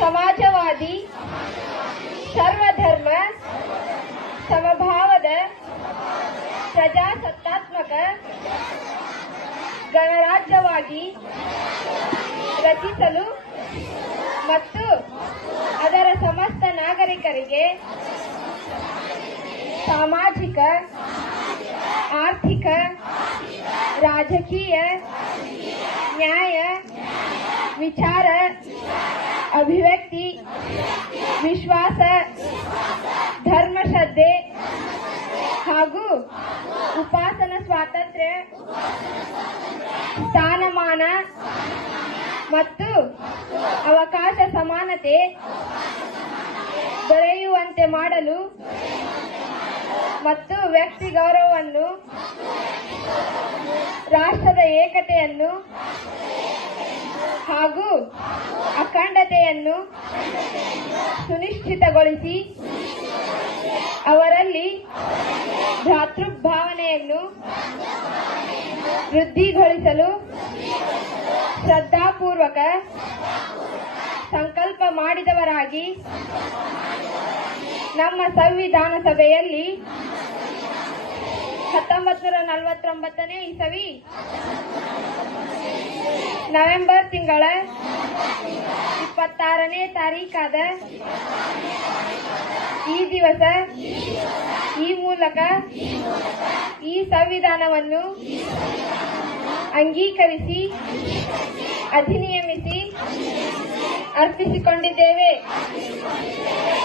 ಸಮಾಜವಾದಿ, ಸರ್ವಧರ್ಮ, ಸಮಭಾವದ, ಪ್ರಜಾಸತ್ತಾತ್ಮಕ, ಗಣರಾಜ್ಯವಾಗಿ ರಚಿಸಲು ಮತ್ತು ಅದರ ಸಮಸ್ತ ನಾಗರಿಕರಿಗೆ ಸಾಮಾಜಿಕ, ಆರ್ಥಿಕ, ರಾಜಕೀಯ, ನ್ಯಾಯ, ವಿಚಾರ ಅಭಿವ್ಯಕ್ತಿ, ವಿಶ್ವಾಸ ಧರ್ಮಶ್ರದ್ಧೆ ಹಾಗೂ ಉಪಾಸನ ಸ್ವಾತಂತ್ರ್ಯ, ಸ್ಥಾನಮಾನ ಮತ್ತು ಅವಕಾಶ ಸಮಾನತೆ ದೊರೆಯುವಂತೆ ಮಾಡಲು ಮತ್ತು ವ್ಯಕ್ತಿ ಗೌರವವನ್ನು, ರಾಷ್ಟ್ರದ ಏಕತೆಯನ್ನು ಹಾಗೂ ಅಖಂಡತೆಯನ್ನು ಸುನಿಶ್ಚಿತಗೊಳಿಸಿ ಅವರಲ್ಲಿ ಭ್ರಾತೃಭಾವನೆಯನ್ನು ವೃದ್ಧಿಗೊಳಿಸಲು ಶ್ರದ್ಧಾಪೂರ್ವಕ ಸಂಕಲ್ಪ ಮಾಡಿದವರಾಗಿ ನಮ್ಮ ಸಂವಿಧಾನ ಸಭೆಯಲ್ಲಿ ಹತ್ತೊಂಬತ್ತು ನೂರ ನಲವತ್ತೊಂಬತ್ತನೇ ಇಸವಿ ನವೆಂಬರ್ ತಿಂಗಳ ಇಪ್ಪತ್ತಾರನೇ ತಾರೀಕಾದ ಈ ದಿವಸ ಈ ಮೂಲಕ ಈ ಸಂವಿಧಾನವನ್ನು ಅಂಗೀಕರಿಸಿ ಅಧಿನಿಯಮಿಸಿ ಅರ್ಪಿಸಿಕೊಂಡಿದ್ದೇವೆ.